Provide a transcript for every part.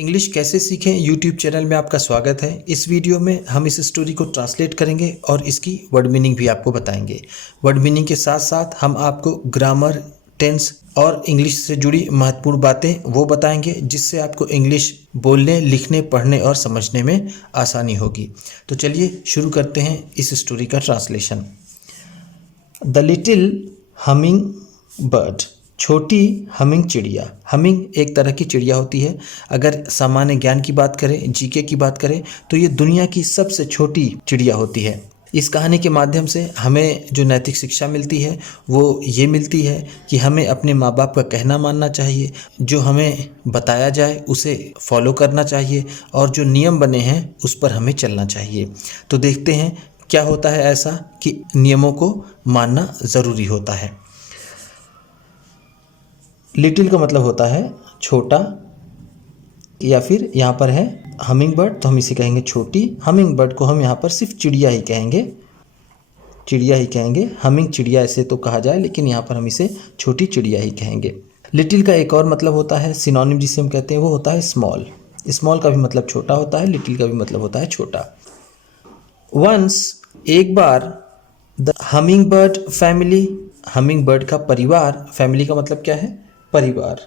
English कैसे सीखें YouTube channel में आपका स्वागत है। इस वीडियो में हम इस स्टोरी को ट्रांसलेट करेंगे और इसकी वर्ड मीनिंग भी आपको बताएंगे। वर्ड मीनिंग के साथ साथ हम आपको ग्रामर, टेंस और इंग्लिश से जुड़ी महत्वपूर्ण बातें वो बताएंगे जिससे आपको इंग्लिश बोलने, लिखने, पढ़ने और समझने में आसानी होगी। तो चलिए शुरू करते हैं इस स्टोरी का translation. The little humming bird, छोटी हमिंग चिड़िया। हमिंग एक तरह की चिड़िया होती है। अगर सामान्य ज्ञान की बात करें, जीके की बात करें, तो ये दुनिया की सबसे छोटी चिड़िया होती है। इस कहानी के माध्यम से हमें जो नैतिक शिक्षा मिलती है वो ये मिलती है कि हमें अपने माँ बाप का कहना मानना चाहिए, जो हमें बताया जाए उसे फॉलो करना चाहिए और जो नियम बने हैं उस पर हमें चलना चाहिए। तो देखते हैं क्या होता है ऐसा कि नियमों को मानना ज़रूरी होता है। लिटिल का मतलब होता है छोटा, या फिर यहाँ पर है हमिंग बर्ड, तो हम इसे कहेंगे छोटी। हमिंग बर्ड को हम यहाँ पर सिर्फ चिड़िया ही कहेंगे, चिड़िया ही कहेंगे। हमिंग चिड़िया ऐसे तो कहा जाए, लेकिन यहाँ पर हम इसे छोटी चिड़िया ही कहेंगे। लिटिल का एक और मतलब होता है सिनोनिम जिसे हम कहते हैं, वो होता है स्मॉल। स्मॉल का भी मतलब छोटा होता है, लिटिल का भी मतलब होता है छोटा। वंस, एक बार, the hummingbird family, hummingbird का परिवार, फैमिली का मतलब क्या है? परिवार।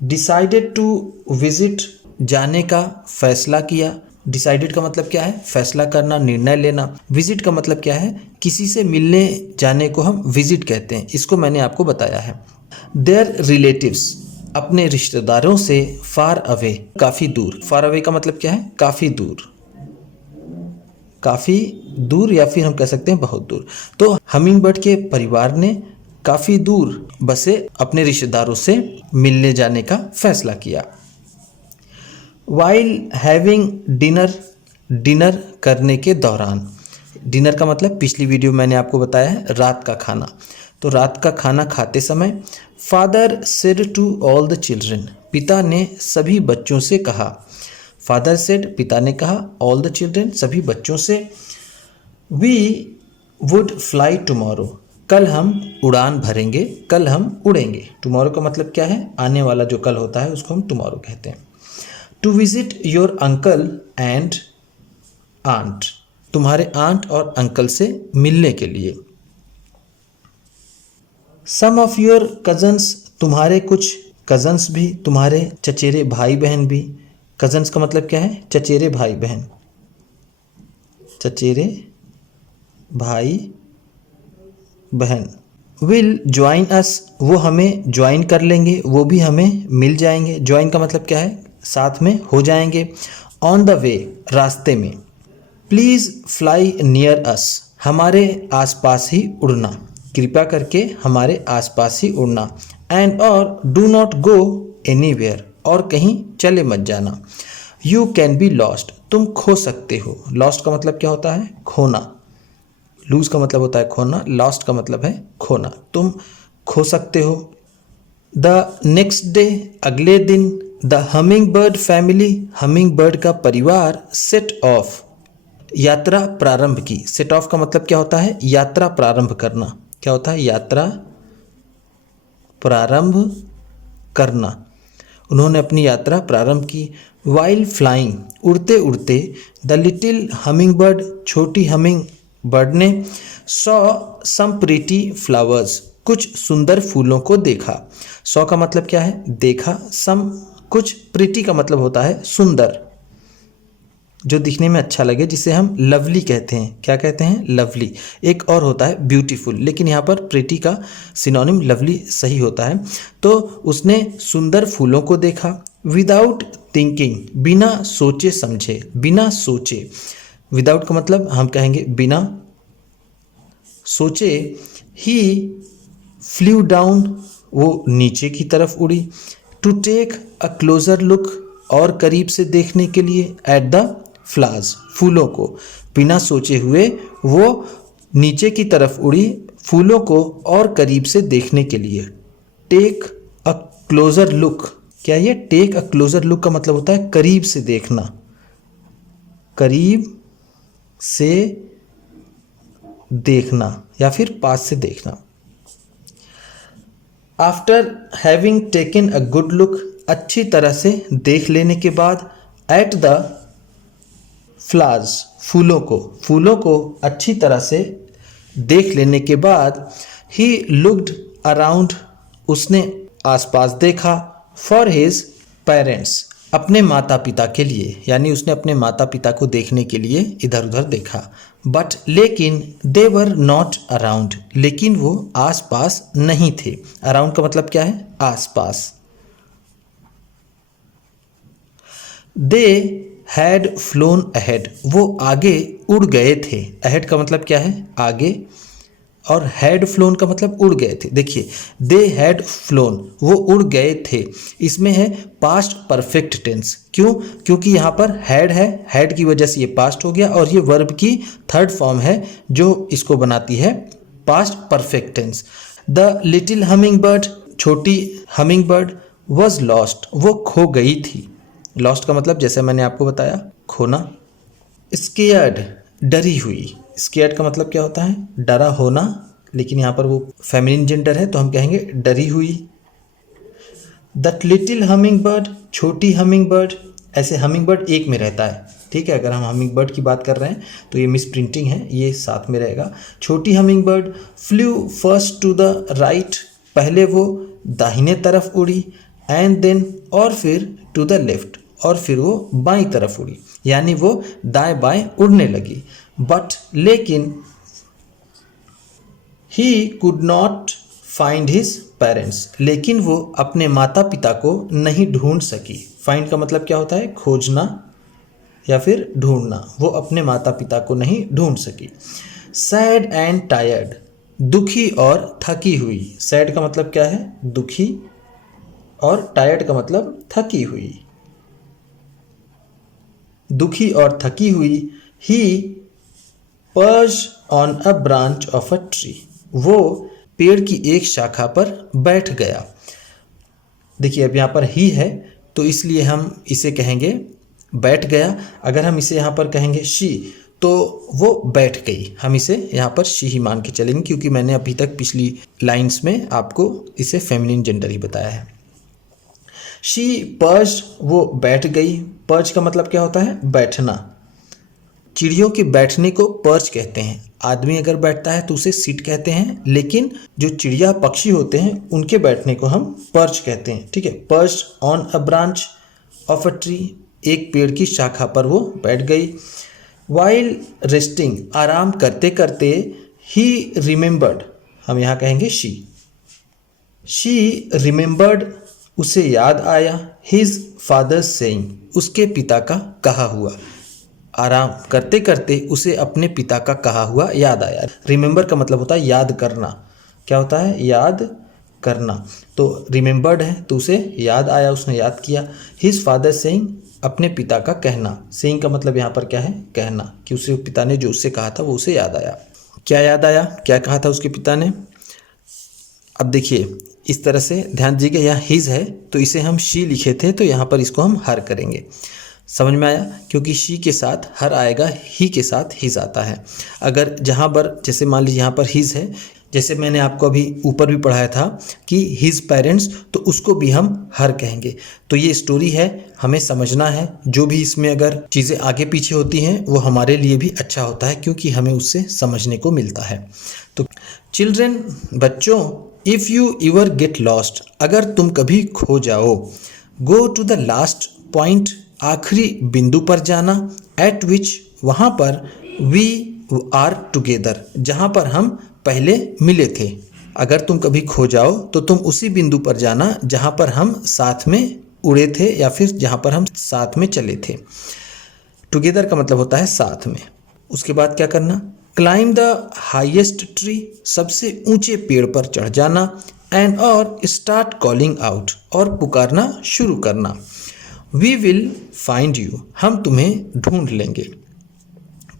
डिसाइडेड टू विजिट, जाने का फैसला किया। डिसाइडेड का मतलब क्या है? फैसला करना, निर्णय लेना। विजिट का मतलब क्या है? किसी से मिलने जाने को हम विजिट कहते हैं। इसको मैंने आपको बताया है। देयर रिलेटिव्स, अपने रिश्तेदारों से, फार अवे, काफ़ी दूर। फार अवे का मतलब क्या है? काफ़ी दूर, काफ़ी दूर, या फिर हम कह सकते हैं बहुत दूर। तो हमिंग बर्ड के परिवार ने काफ़ी दूर बसे अपने रिश्तेदारों से मिलने जाने का फैसला किया। वाइल हैविंग डिनर, डिनर करने के दौरान। डिनर का मतलब पिछली वीडियो मैंने आपको बताया है रात का खाना। तो रात का खाना खाते समय father said to all the children, पिता ने सभी बच्चों से कहा। फादर सेड, पिता ने कहा, ऑल द चिल्ड्रन, सभी बच्चों से, वी वुड फ्लाई टुमारो, कल हम उड़ान भरेंगे, कल हम उड़ेंगे। टुमारो का मतलब क्या है? आने वाला जो कल होता है उसको हम टुमारो कहते हैं। To visit your uncle and aunt, तुम्हारे आंट और अंकल से मिलने के लिए। सम ऑफ योर कजन्स, तुम्हारे कुछ कजन्स भी, तुम्हारे चचेरे भाई बहन भी। कजन्स का मतलब क्या है? चचेरे भाई बहन, चचेरे भाई बहन। विल ज्वाइन अस, वो हमें ज्वाइन कर लेंगे, वो भी हमें मिल जाएंगे। ज्वाइन का मतलब क्या है? साथ में हो जाएंगे। ऑन द वे, रास्ते में। प्लीज़ फ्लाई नियर अस, हमारे आसपास ही उड़ना, कृपया करके हमारे आसपास ही उड़ना। एंड और डू नॉट गो एनीवेयर, और कहीं चले मत जाना। यू कैन बी लॉस्ट, तुम खो सकते हो। लॉस्ट का मतलब क्या होता है? खोना। लूज का मतलब होता है खोना, लॉस्ट का मतलब है खोना। तुम खो सकते हो। द नेक्स्ट डे, अगले दिन, the hummingbird family, hummingbird का परिवार, सेट ऑफ, यात्रा प्रारंभ की। सेट ऑफ का मतलब क्या होता है? यात्रा प्रारंभ करना। क्या होता है? यात्रा प्रारंभ करना। उन्होंने अपनी यात्रा प्रारंभ की। वाइल फ्लाइंग, उड़ते उड़ते, द लिटिल हमिंग बर्ड, छोटी हमिंग बर्ड ने, सॉ सम प्रिटी फ्लावर्स, कुछ सुंदर फूलों को देखा। सॉ का मतलब क्या है? देखा। सम, कुछ। प्रिटी का मतलब होता है सुंदर, जो दिखने में अच्छा लगे, जिसे हम लवली कहते हैं। क्या कहते हैं? लवली। एक और होता है ब्यूटीफुल, लेकिन यहाँ पर प्रिटी का सिनोनिम लवली सही होता है। तो उसने सुंदर फूलों को देखा। विदाउट थिंकिंग, बिना सोचे समझे, बिना सोचे। विदाउट का मतलब हम कहेंगे बिना सोचे। ही फ्ल्यू डाउन, वो नीचे की तरफ उड़ी। To take a closer look, और करीब से देखने के लिए। एट द फ्लावर्स, फूलों को। बिना सोचे हुए वो नीचे की तरफ उड़ी, फूलों को और करीब से देखने के लिए। टेक अ क्लोजर लुक, क्या ये टेक अ क्लोजर लुक का मतलब होता है करीब से देखना, करीब से देखना या फिर पास से देखना। After having taken a good look, अच्छी तरह से देख लेने के बाद, एट द फ्लावर्स, फूलों को अच्छी तरह से देख लेने के बाद, ही लुक्ड अराउंड, उसने आसपास देखा, फॉर हिज पेरेंट्स, अपने माता पिता के लिए, यानी उसने अपने माता पिता को देखने के लिए इधर उधर देखा। बट लेकिन दे वर नॉट अराउंड, लेकिन वो आसपास नहीं थे। अराउंड का मतलब क्या है? आसपास। दे हैड फ्लोन अहेड, वो आगे उड़ गए थे। अहेड का मतलब क्या है? आगे, और हैड फ्लोन का मतलब उड़ गए थे। देखिए, दे हैड फ्लोन, वो उड़ गए थे, इसमें है पास्ट परफेक्ट टेंस। क्यों? क्योंकि यहाँ पर हैड है, हैड की वजह से ये पास्ट हो गया, और ये वर्ब की थर्ड फॉर्म है जो इसको बनाती है past perfect tense. The little humming bird, छोटी हमिंग बर्ड, वॉज लॉस्ट, वो खो गई थी। लॉस्ट का मतलब जैसे मैंने आपको बताया, खोना। स्केयर्ड, डरी हुई। स्केयर्ड का मतलब क्या होता है? डरा होना, लेकिन यहाँ पर वो फेमिनिन जेंडर है तो हम कहेंगे डरी हुई। दैट लिटिल हमिंग बर्ड, छोटी हमिंग बर्ड। ऐसे हमिंग बर्ड एक में रहता है, ठीक है। अगर हम हमिंग बर्ड की बात कर रहे हैं तो ये मिस प्रिंटिंग है, ये साथ में रहेगा। छोटी humming bird flew first to the right, पहले वो दाहिने तरफ उड़ी, एंड देन, और फिर टू द लेफ्ट, और फिर वो बाईं तरफ उड़ी, यानी वो दाएं बाएं उड़ने लगी। बट लेकिन, he could not find his parents, लेकिन वो अपने माता पिता को नहीं ढूंढ सकी। फाइंड का मतलब क्या होता है? खोजना या फिर ढूंढना। वो अपने माता पिता को नहीं ढूंढ सकी। सैड एंड टायर्ड, दुखी और थकी हुई। सैड का मतलब क्या है? दुखी, और टायर्ड का मतलब थकी हुई। दुखी और थकी हुई। He perch on a branch of a tree, वो पेड़ की एक शाखा पर बैठ गया। देखिए, अब यहाँ पर ही है तो इसलिए हम इसे कहेंगे बैठ गया। अगर हम इसे यहाँ पर कहेंगे शी, तो वो बैठ गई। हम इसे यहाँ पर शी ही मान के चलेंगे, क्योंकि मैंने अभी तक पिछली लाइन्स में आपको इसे फेमिनिन जेंडर ही बताया है। शी पर्च, वो बैठ गई। पर्च का मतलब क्या होता है? बैठना। चिड़ियों के बैठने को पर्च कहते हैं। आदमी अगर बैठता है तो उसे सीट कहते हैं, लेकिन जो चिड़िया पक्षी होते हैं उनके बैठने को हम पर्च कहते हैं, ठीक है। Perch on a branch of a tree, एक पेड़ की शाखा पर वो बैठ गई। वाइल रेस्टिंग, आराम करते करते, ही रिमेंबर्ड, हम यहाँ कहेंगे शी रिमेंबर्ड, उसे याद आया, हिज फादर्स सेइंग, उसके पिता का कहा हुआ। आराम करते करते उसे अपने पिता का कहा हुआ याद आया। रिमेंबर का मतलब होता है याद करना। क्या होता है? याद करना। तो रिमेंबर्ड है तो उसे याद आया, उसने याद किया। हिज फादर सेइंग, अपने पिता का कहना। सेइंग का मतलब यहाँ पर क्या है? कहना, कि उसे पिता ने जो उससे कहा था वो उसे याद आया। क्या याद आया? क्या कहा था उसके पिता ने? अब देखिए, इस तरह से ध्यान दीजिएगा, यहाँ हिज है तो इसे हम शी लिखे थे, तो यहाँ पर इसको हम हर करेंगे। समझ में आया? क्योंकि शी के साथ हर आएगा, ही के साथ हिज आता है। अगर जहाँ पर, जैसे मान लीजिए यहाँ पर हिज है, जैसे मैंने आपको अभी ऊपर भी पढ़ाया था कि हिज पेरेंट्स, तो उसको भी हम हर कहेंगे। तो ये स्टोरी है, हमें समझना है। जो भी इसमें अगर चीज़ें आगे पीछे होती हैं वो हमारे लिए भी अच्छा होता है, क्योंकि हमें उससे समझने को मिलता है। तो चिल्ड्रेन, बच्चों, if you ever get lost, अगर तुम कभी खो जाओ, go to the last point, आखिरी बिंदु पर जाना, एट विच, वहाँ पर, वी आर टुगेदर, जहाँ पर हम पहले मिले थे। अगर तुम कभी खो जाओ तो तुम उसी बिंदु पर जाना जहाँ पर हम साथ में उड़े थे, या फिर जहाँ पर हम साथ में चले थे। टुगेदर का मतलब होता है साथ में। उसके बाद क्या करना? क्लाइम द हाईएस्ट ट्री, सबसे ऊंचे पेड़ पर चढ़ जाना, एंड और स्टार्ट कॉलिंग आउट, और पुकारना शुरू करना। वी विल फाइंड यू, हम तुम्हें ढूंढ लेंगे।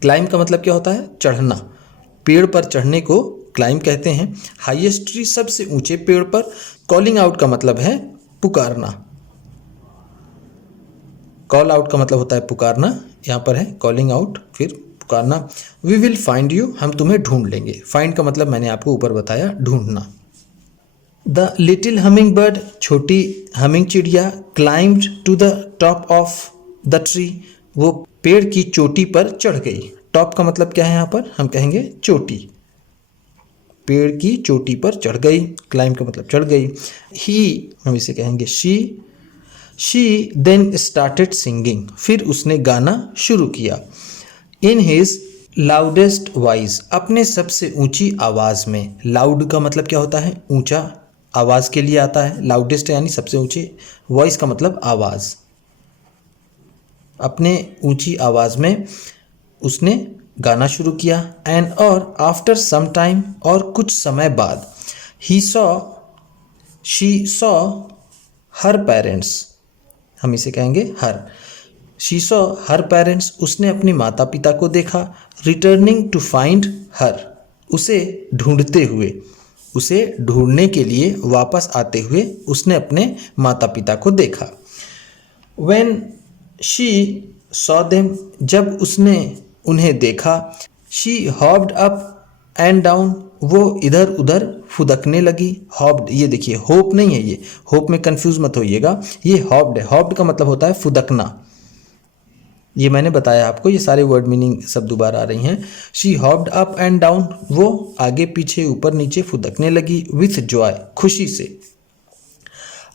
क्लाइम का मतलब क्या होता है? चढ़ना। पेड़ पर चढ़ने को क्लाइम कहते हैं। हाईएस्ट ट्री, सबसे ऊंचे पेड़ पर। कॉलिंग आउट का मतलब है पुकारना। कॉल आउट का मतलब होता है पुकारना, यहाँ पर है कॉलिंग आउट, फिर पुकारना। वी विल फाइंड यू, हम तुम्हें ढूंढ लेंगे। फाइंड का मतलब मैंने आपको ऊपर बताया, ढूंढना। द लिटिल हमिंग बर्ड, छोटी हमिंग चिड़िया, climbed to the top of the tree, वो पेड़ की चोटी पर चढ़ गई। टॉप का मतलब क्या है यहाँ पर, हम कहेंगे चोटी, पेड़ की चोटी पर चढ़ गई। क्लाइम का मतलब चढ़ गई। ही, हम इसे कहेंगे शी देन स्टार्टेड सिंगिंग, फिर उसने गाना शुरू किया। इन हिज लाउडेस्ट वॉइस, अपने सबसे ऊंची आवाज़ में। लाउड का मतलब क्या होता है, ऊंचा, आवाज़ के लिए आता है। लाउडेस्ट यानी सबसे ऊंचे, वॉइस का मतलब आवाज़। अपने ऊंची आवाज़ में उसने गाना शुरू किया। एंड, और आफ्टर सम टाइम, और कुछ समय बाद, शी सॉ हर पेरेंट्स, हम इसे कहेंगे हर, शी सॉ हर पेरेंट्स, उसने अपनी माता पिता को देखा। रिटर्निंग टू फाइंड हर, उसे ढूंढते हुए, उसे ढूंढने के लिए वापस आते हुए उसने अपने माता पिता को देखा। When she saw them, जब उसने उन्हें देखा। She hopped up and down, वो इधर उधर फुदकने लगी। हॉप्ड, ये देखिए होप नहीं है, ये होप में कंफ्यूज मत होइएगा, ये हॉप्ड है। हॉप्ड का मतलब होता है फुदकना, ये मैंने बताया आपको, ये सारे वर्ड मीनिंग सब दोबारा आ रही हैं। She hopped up and down, वो आगे पीछे ऊपर नीचे फुदकने लगी। विथ जॉय, खुशी से।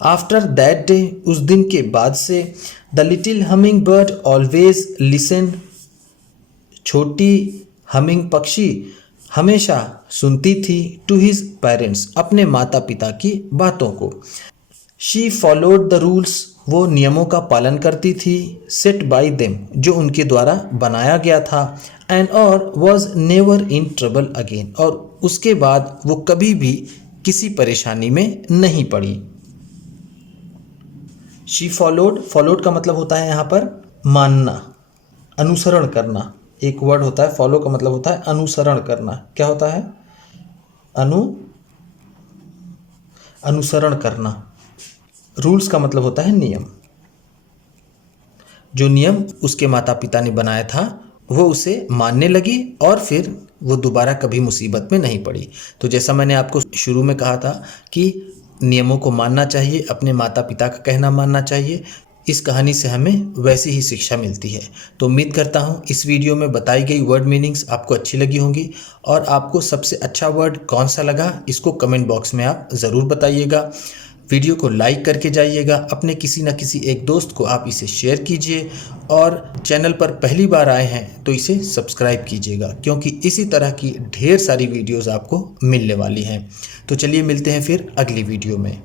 आफ्टर दैट डे, उस दिन के बाद से। The little humming bird always listen, छोटी हमिंग पक्षी हमेशा सुनती थी। टू हिज पेरेंट्स, अपने माता पिता की बातों को। शी फॉलोड द रूल्स, वो नियमों का पालन करती थी। सेट बाय देम, जो उनके द्वारा बनाया गया था। एंड, और was never in trouble again, और उसके बाद वो कभी भी किसी परेशानी में नहीं पड़ी। शी फॉलोड का मतलब होता है यहाँ पर मानना, अनुसरण करना। एक वर्ड होता है फॉलो का मतलब होता है अनुसरण करना। क्या होता है, अनुसरण करना। रूल्स का मतलब होता है नियम। जो नियम उसके माता पिता ने बनाया था वो उसे मानने लगी, और फिर वो दोबारा कभी मुसीबत में नहीं पड़ी। तो जैसा मैंने आपको शुरू में कहा था कि नियमों को मानना चाहिए, अपने माता पिता का कहना मानना चाहिए। इस कहानी से हमें वैसी ही शिक्षा मिलती है। तो उम्मीद करता हूँ इस वीडियो में बताई गई वर्ड मीनिंग्स आपको अच्छी लगी होंगी, और आपको सबसे अच्छा वर्ड कौन सा लगा इसको कमेंट बॉक्स में आप ज़रूर बताइएगा। वीडियो को लाइक करके जाइएगा, अपने किसी न किसी एक दोस्त को आप इसे शेयर कीजिए, और चैनल पर पहली बार आए हैं तो इसे सब्सक्राइब कीजिएगा, क्योंकि इसी तरह की ढेर सारी वीडियोस आपको मिलने वाली हैं। तो चलिए मिलते हैं फिर अगली वीडियो में।